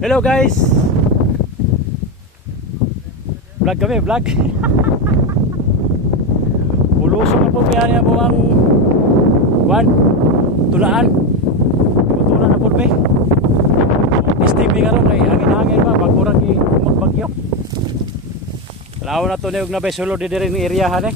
Hello guys. Vlog kami, vlog. Ulusong na po kaya mo ang tulaan. Tutulan na po be. Steaming aron kay hangin-hangin ba bagurang magbagyo. Law na to niyog na be sulod di ring area eh.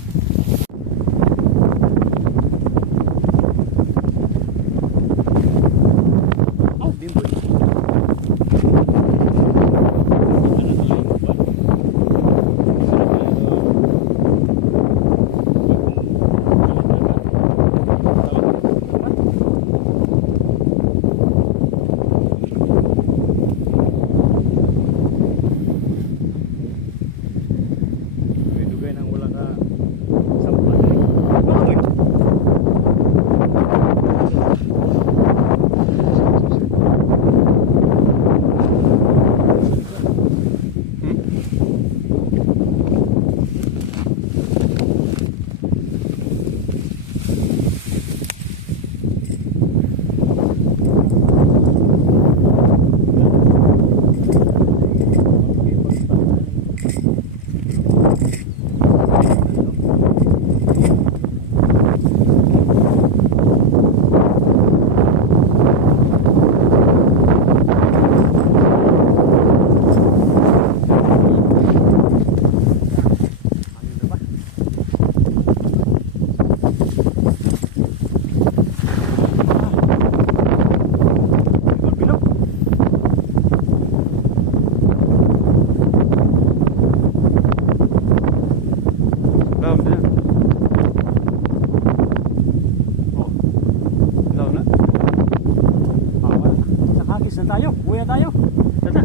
Tayo, uwi na tayo. Tara.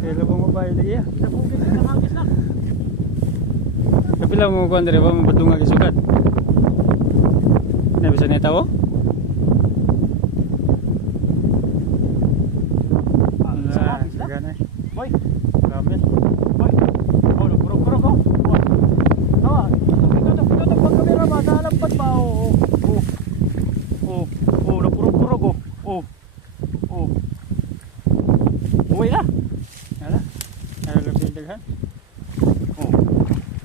Kailan mo mabayad lagi ya? Nabugis na hangis na. Kapila mo ko andre ba mabadunga gi sugat. Na bisa ni tawo? Gana. Boy. Kami. Boy. Oh, puro ko. Boy. Tawa. Tutok pag kamera ba sa lampat pa. Na puro ko. Uwi na. Hala. Nalagap yung daghan.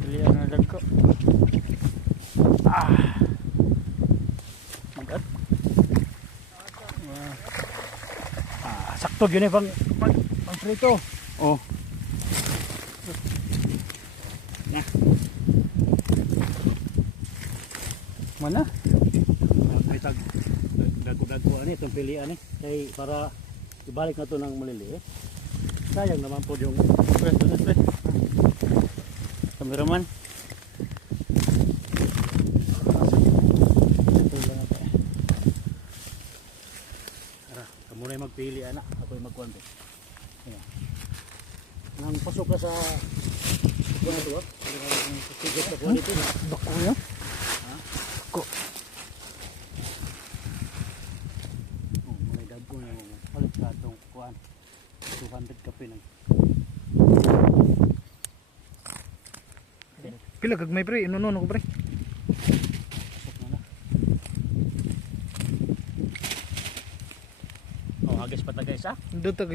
Pilihan na dagko. Magat. Sakto yun eh pang prito. Na. Mana? May dago ani itong pilihan eh. Kay para ibalik na to ng maliliit. Sayang naman po yung cameraman. Tara, kamu na magpili anak. Ako'y magkwento. Nang pasok ka sa kuha na ito. Sigot sa kuha dito. Bako yun? Bako. May dago na mo. Palit ka itong kuhaan. 200 kape nang. Pila kag may pre, inuno ko pre. Agis pa ta guys ha. Ndo ta